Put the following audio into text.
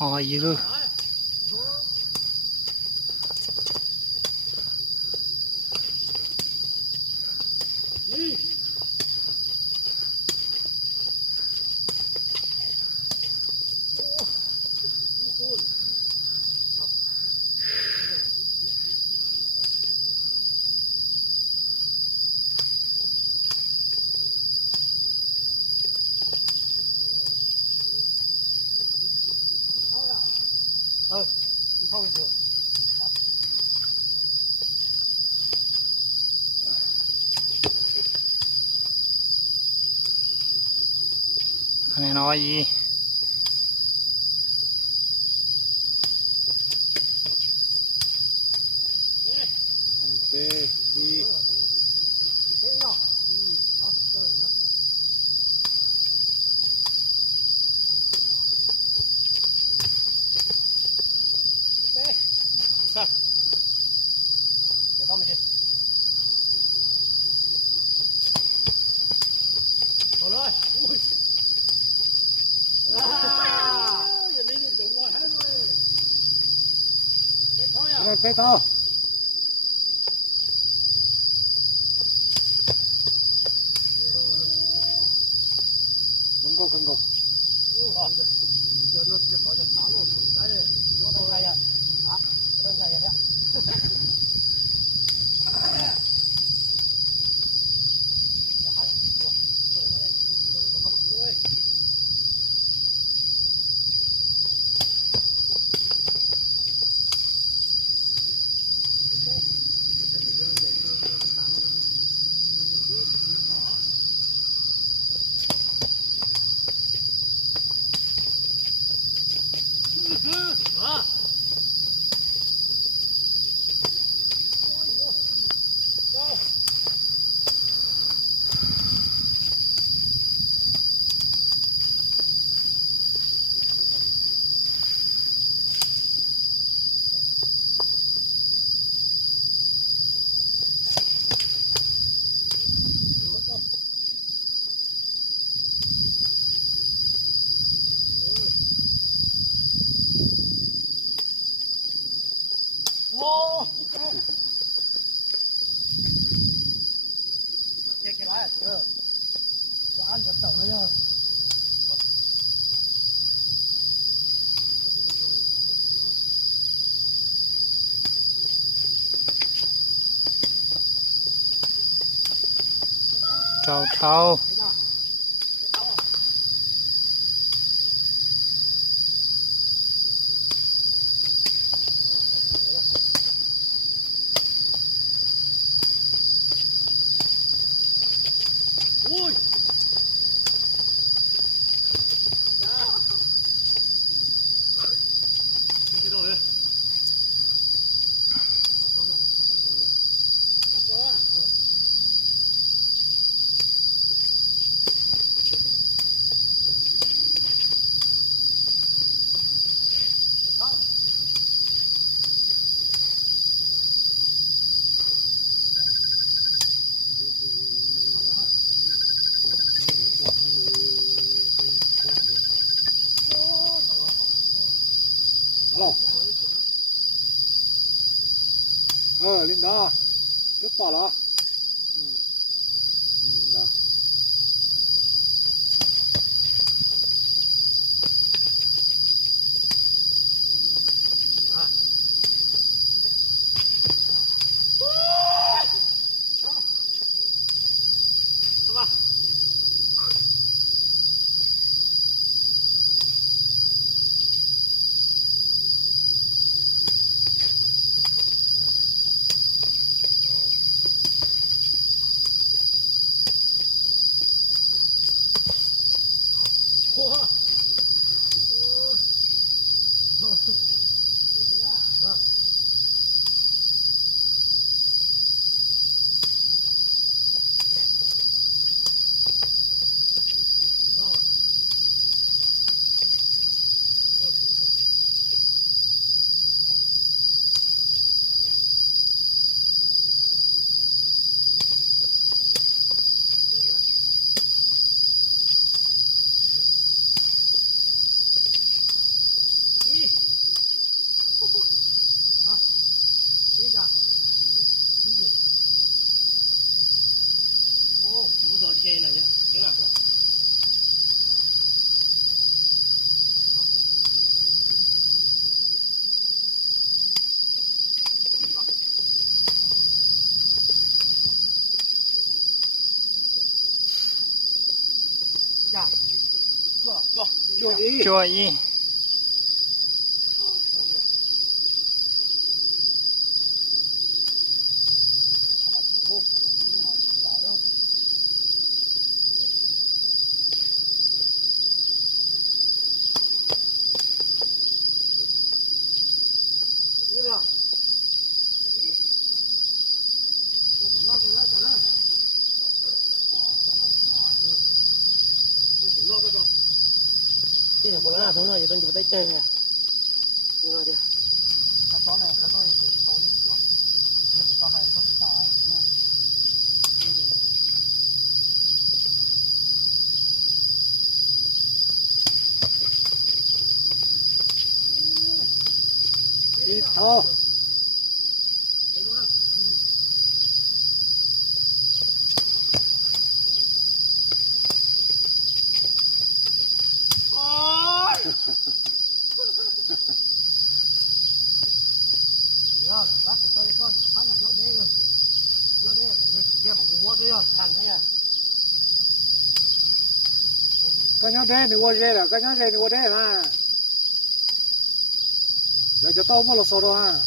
หอยอยู่เลยเข้าไปเถอะคะแนนน้อยอีเต้ดีเต้เนาะเอาเจอเนาะเต้สักเดี๋ยวต้องไปดิเอาเลยอุ้ยอย่าลิ้นจังหวะให้เลยเป๊ะเท่าอย่างเป๊ะเท่าขึ้นก็เจอรถจะพอจะถามว่าได้เลยรถอะไรอ่ะฮะรถอะไรอ่ะจะหาตัวส่งมาเลยแล้วก็โอ้ยโอ้เจ๊กไรว่าอันจะต่อเลยเนาะเจ้าเท้าอุ้ยไม่ใช่เลยลินดาลึกป่ะเหรอลินดา做一， จั่วอี 一秒。我等到跟他讲了。我等到这个。这个不能拿走了，有东西不得等呀。你说的。他早呢，他早也是早的多，也不早还说是大一头。哦。呀，咱可到底到他俩要这个，要这个在这出现嘛，我这样看看呀。cái nhóm thế thì qua dê là cái nhóm dê thì qua thế là cho tao mua là sổ đồ ha.